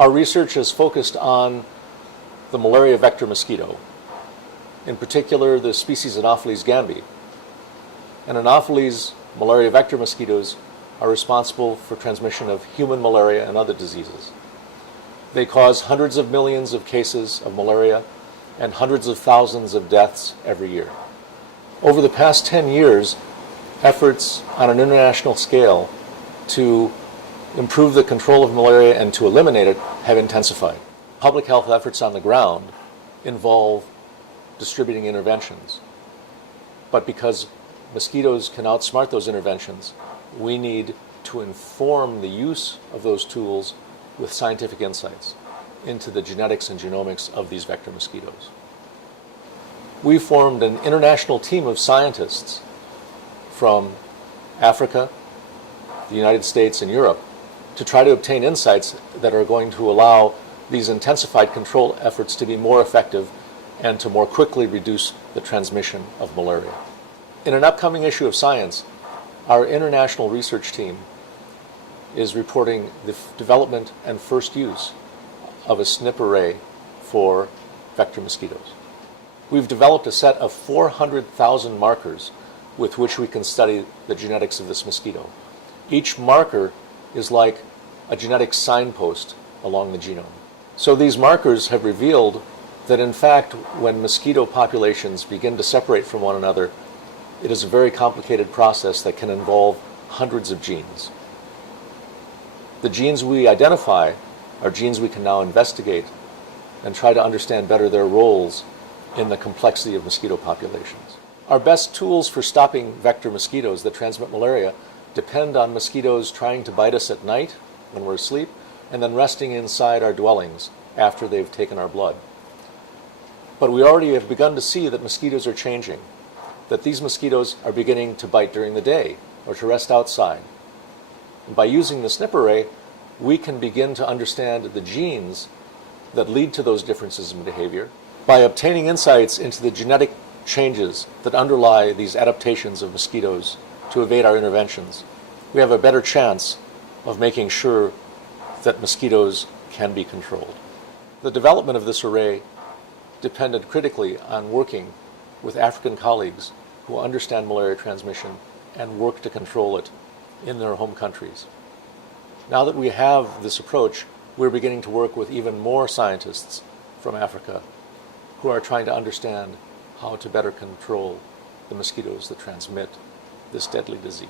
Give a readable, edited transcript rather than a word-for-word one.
Our research is focused on the malaria vector mosquito, in particular the species Anopheles gambiae. And Anopheles malaria vector mosquitoes are responsible for transmission of human malaria and other diseases. They cause hundreds of millions of cases of malaria and hundreds of thousands of deaths every year. Over the past 10 years, efforts on an international scale to improve the control of malaria and to eliminate it have intensified. Public health efforts on the ground involve distributing interventions. But because mosquitoes can outsmart those interventions, we need to inform the use of those tools with scientific insights into the genetics and genomics of these vector mosquitoes. We formed an international team of scientists from Africa, the United States, and Europe to try to obtain insights that are going to allow these intensified control efforts to be more effective and to more quickly reduce the transmission of malaria. In an upcoming issue of Science, our international research team is reporting the development and first use of a SNP array for vector mosquitoes. We've developed a set of 400,000 markers with which we can study the genetics of this mosquito. Each marker is like a genetic signpost along the genome. So these markers have revealed that in fact, when mosquito populations begin to separate from one another, it is a very complicated process that can involve hundreds of genes. The genes we identify are genes we can now investigate and try to understand better their roles in the complexity of mosquito populations. Our best tools for stopping vector mosquitoes that transmit malaria depend on mosquitoes trying to bite us at night when we're asleep and then resting inside our dwellings after they've taken our blood. But we already have begun to see that mosquitoes are changing, that these mosquitoes are beginning to bite during the day or to rest outside. And by using the SNP array, we can begin to understand the genes that lead to those differences in behavior. By obtaining insights into the genetic changes that underlie these adaptations of mosquitoes to evade our interventions, we have a better chance of making sure that mosquitoes can be controlled. The development of this array depended critically on working with African colleagues who understand malaria transmission and work to control it in their home countries. Now that we have this approach, we're beginning to work with even more scientists from Africa who are trying to understand how to better control the mosquitoes that transmit this deadly disease.